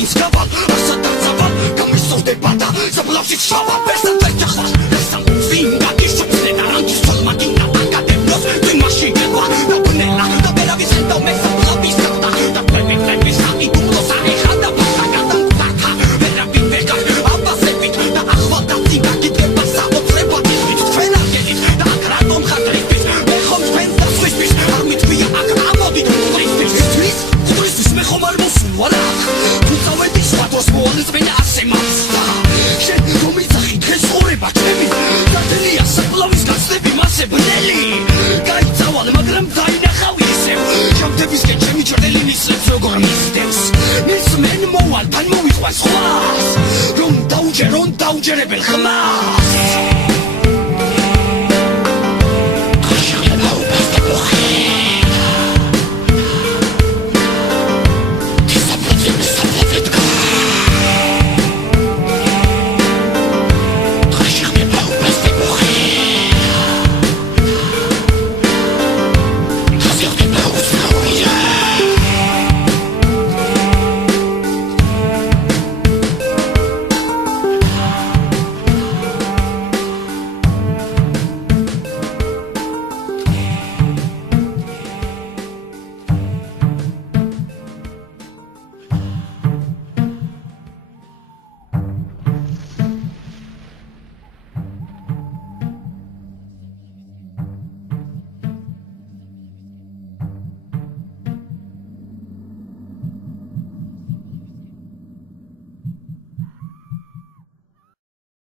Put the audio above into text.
მაინც გავალ ასად დაწავალ გამისწორდება და საფლავში ჩავალ ბესად ვერჩახვალ ესამ ვინ გაგიშუცნე და რანდის თოლმაკინა აკადემიოს ვინ მაშინ გეყვა და ბნელა და ვერავის ხედავ მე საფლავის გახდა და ყვები ხაი გულოს აიხა და ბასაგადან ვართა ვერავინ ვეგა აბასებით და ახვალ დაწინა გიდება საოცრებად ის ჩვენ აგედით და აქ რატომ ხადრისთვის მე ხომ ჩვენს დასვისთვის არ მითქვია აქ ამოდით ხდრისთვის მე ხომ არ მოსულვარ აქ თუ წავედი სხვადოს მოალწმენა ასე მასა შენ რომ იცახი დღეს ხურება ჩემი დადელია საფლავის გაცდები მასე ბნელი გაიწავალ მაგრამ დაინახავ ისევ შავდებისკენ ჩემი ჭრდელი მისლებს როგორ მისდევს მისმენ მოვალ თან მოვიყვას ხვას რომ დაუჯერებელ ხმას